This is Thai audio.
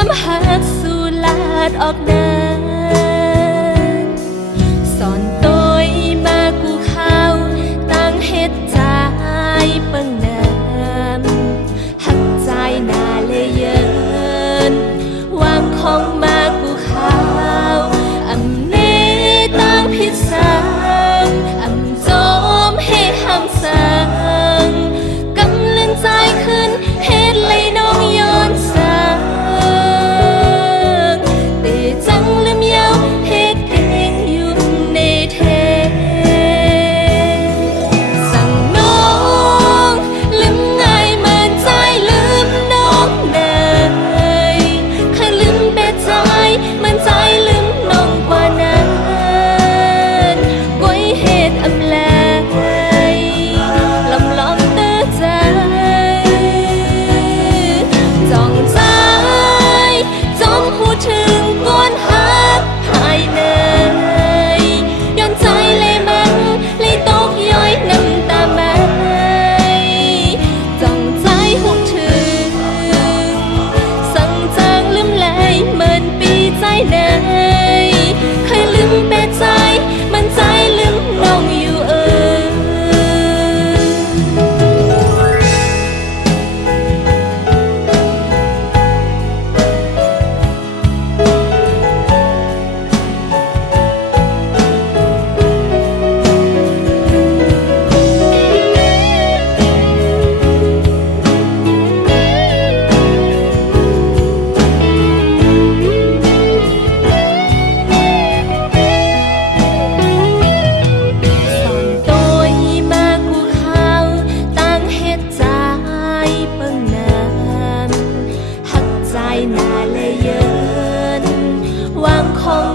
ความหักสู่ลาดออกหน้าสอนตัวมากูเข้าตั้งเฮ็ดใจเปิงน้ำหักใจนาเลยเยินวางของมากูเข้าอำเนตั้งพิษสังอำโจมให้ห้ำสังกำลังใจขึ้นเฮ็ดเลยน้องย้อนสังแต่จังลืมยาวเฮ็ดเองอยู่ในเทสั่งน้องลืมง่ายเหมือนใจลืมน้องเลยแค่ลืมแต่ใจเหมือนใจลืมน้องกว่านั้นก้อยเฮ็ดอำแลลำลอมเตื้อใจจ้องใจจมหูถึงก้นหักภายในย้อนใจเลยมันเลยตกย้อยน้ำตาไหมจ้องใจหูถึงสั่งจางลืมเลยเหมือนปีใจไหนเคยลืมแต่ใจมันใจลืมน้องอยู่สอนตัวมากูเข้าตั้งเฮ็ดใจเปิงน้ำหักใจนาเลยเยินวางของ